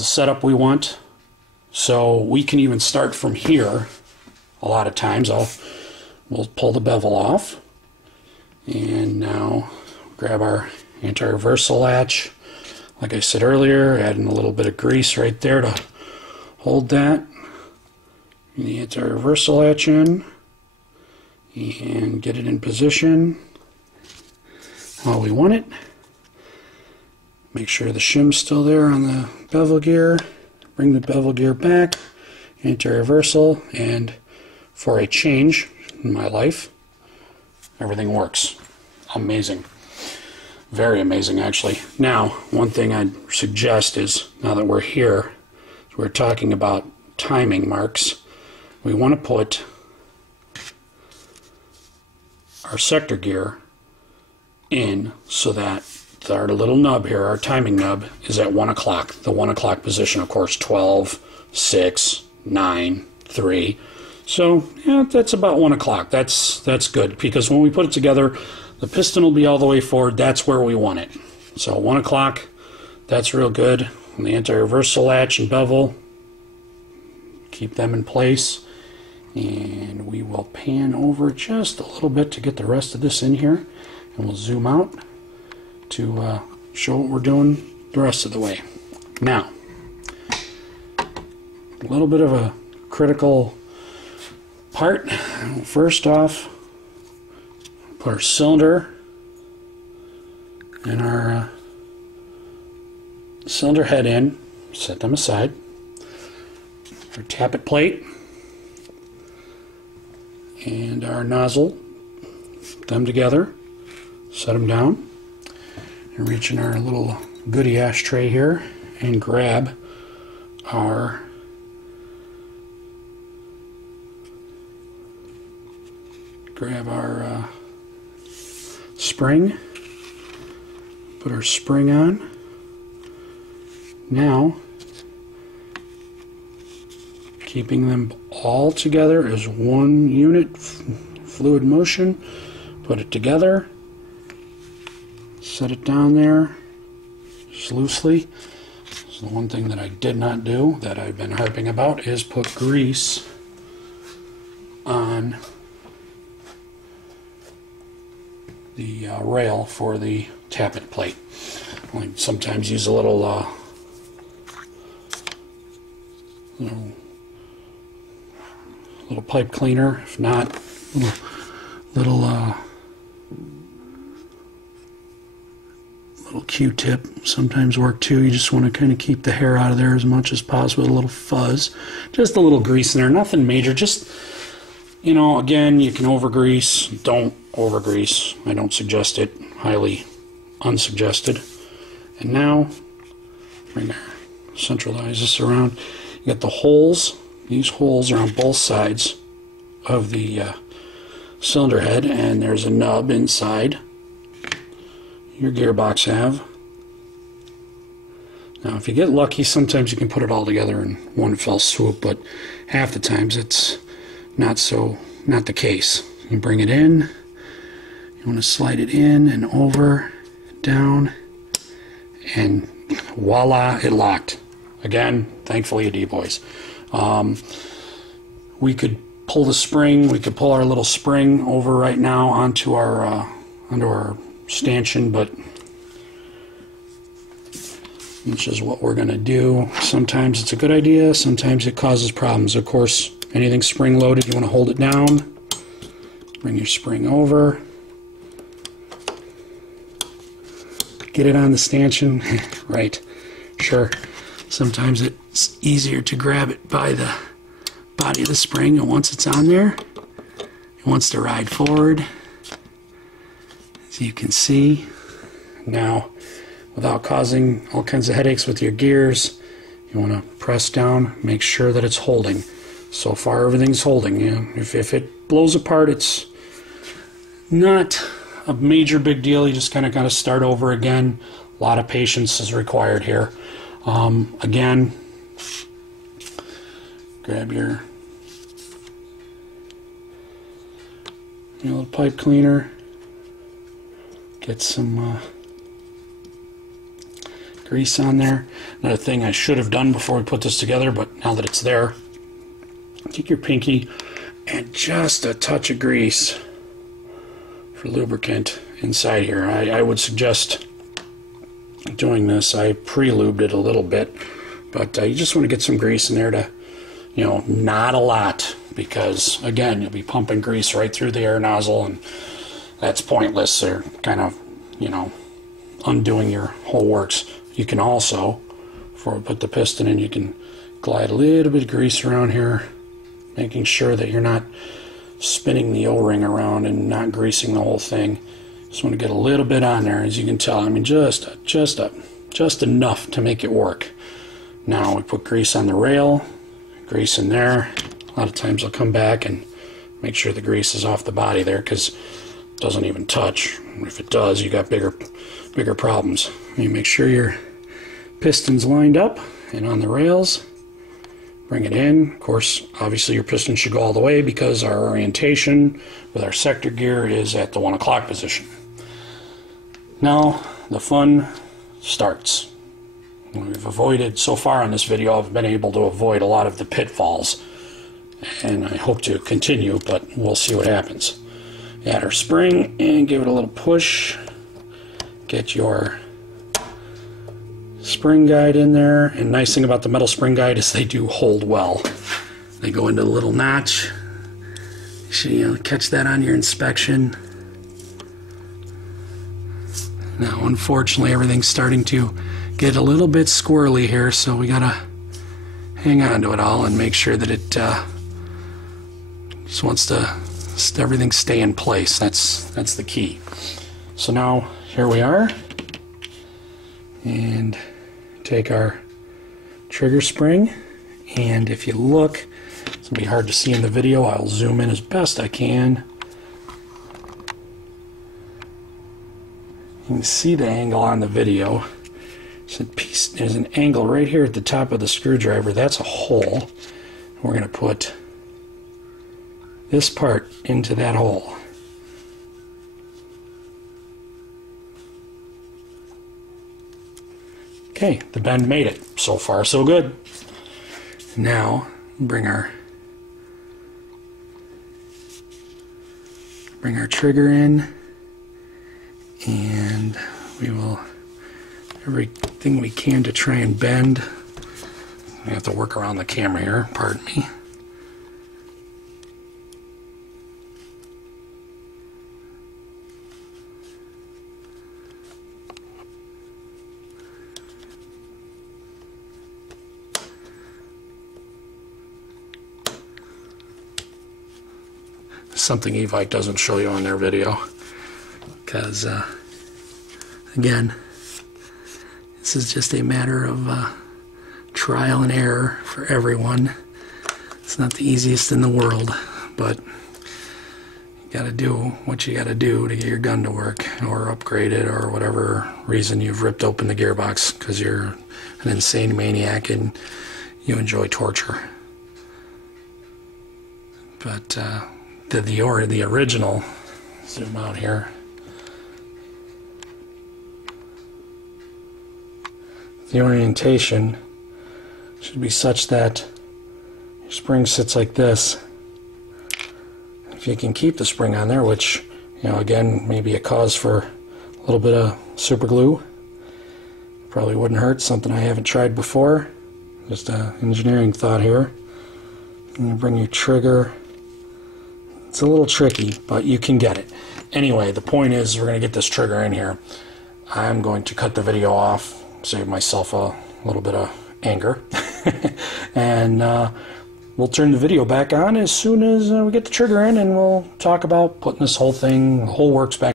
the setup we want. So we can even start from here. A lot of times we'll pull the bevel off, and now grab our anti-reversal latch. Like I said earlier, adding a little bit of grease right there to hold that. And the anti-reversal latch in, and get it in position how we want it. Make sure the shim's still there on the bevel gear. Bring the bevel gear back, anti-reversal, and for a change in my life, everything works. Amazing. Very amazing, actually. Now, one thing I'd suggest is, now that we're here, we're talking about timing marks, we want to put our sector gear in so that our little nub here, our timing nub, is at 1 o'clock. The 1 o'clock position, of course, 12, 6, 9, 3. So, yeah, that's about 1 o'clock. That's good, because when we put it together, the piston will be all the way forward. That's where we want it. So 1 o'clock, that's real good. And the anti-reversal latch and bevel, keep them in place. And we will pan over just a little bit to get the rest of this in here. And we'll zoom out to show what we're doing the rest of the way. Now, a little bit of a critical part. First off, put our cylinder and our cylinder head in, set them aside. Our tappet plate and our nozzle, put them together, set them down, and reach in our little goodie ashtray here and grab our spring, put our spring on. Now, keeping them all together as one unit, fluid motion, put it together, set it down there just loosely. So the one thing that I did not do, that I've been harping about, is put grease on the rail for the tappet plate. I sometimes use a little pipe cleaner. If not, little Q-tip sometimes work too. You just want to kind of keep the hair out of there as much as possible. A little fuzz, just a little grease in there. Nothing major. Just, you know, again, you can over-grease. Don't over-grease. I don't suggest it. Highly unsuggested. And now, bring our centralize this around. You got the holes. These holes are on both sides of the cylinder head, and there's a nub inside. Your gearbox have. Now, if you get lucky, sometimes you can put it all together in one fell swoop, but half the times it's not the case. You bring it in. You want to slide it in and over, down, and voila, it locked. Again, thankfully a D-boys. We could pull the spring. We could pull our little spring over right now onto our stanchion, but which is what we're going to do. Sometimes it's a good idea, sometimes it causes problems. Of course, anything spring loaded, you want to hold it down, bring your spring over, get it on the stanchion. Right, sure. Sometimes it's easier to grab it by the body of the spring, and once it's on there, it wants to ride forward, as you can see. Now, without causing all kinds of headaches with your gears, you want to press down, make sure that it's holding. So far, everything's holding. You know, if it blows apart, it's not a major big deal. You just kind of got to start over again. A lot of patience is required here. Again, grab your little pipe cleaner, get some grease on there. Another thing I should have done before we put this together, but now that it's there, take your pinky and just a touch of grease for lubricant inside here. I would suggest doing this. I pre-lubed it a little bit, but you just want to get some grease in there to, you know, not a lot, because again, you'll be pumping grease right through the air nozzle, and that's pointless. They're kind of, you know, undoing your whole works. You can also, before we put the piston in, you can glide a little bit of grease around here, making sure that you're not spinning the O-ring around and not greasing the whole thing. Just want to get a little bit on there, as you can tell. I mean, just enough to make it work. Now we put grease on the rail, grease in there. A lot of times I'll come back and make sure the grease is off the body there, because it doesn't even touch. If it does, you got bigger problems. You make sure your piston's lined up and on the rails. Bring it in. Of course, obviously your piston should go all the way, because our orientation with our sector gear is at the 1 o'clock position. Now the fun starts. We've avoided, so far on this video, I've been able to avoid a lot of the pitfalls, and I hope to continue, but we'll see what happens. Add our spring and give it a little push. Get your spring guide in there, and nice thing about the metal spring guide is they do hold well. They go into a little notch. You should, catch that on your inspection. Now, unfortunately, everything's starting to get a little bit squirrely here, so we gotta hang on to it all and make sure that it just wants to everything stay in place. That's the key. So now here we are, and take our trigger spring, and if you look, it's gonna be hard to see in the video. I'll zoom in as best I can. You can see the angle on the video. There's an angle right here at the top of the screwdriver. That's a hole. We're going to put this part into that hole. Okay, the bend made it. So far, so good. Now, bring our trigger in, and we will everything we can to try and bend. I have to work around the camera here, pardon me. Something e-bike doesn't show you on their video, because again, this is just a matter of trial and error for everyone. It's not the easiest in the world, but you gotta do what you gotta do to get your gun to work, or upgrade it, or whatever reason you've ripped open the gearbox because you're an insane maniac and you enjoy torture. But the original, zoom out here, the orientation should be such that your spring sits like this. If you can keep the spring on there, which, again, may be a cause for a little bit of super glue, probably wouldn't hurt. Something I haven't tried before. Just an engineering thought here. And you bring your trigger. It's a little tricky, but you can get it. Anyway, the point is, we're going to get this trigger in here. I'm going to cut the video off, save myself a little bit of anger, and we'll turn the video back on as soon as we get the trigger in, and we'll talk about putting this whole works back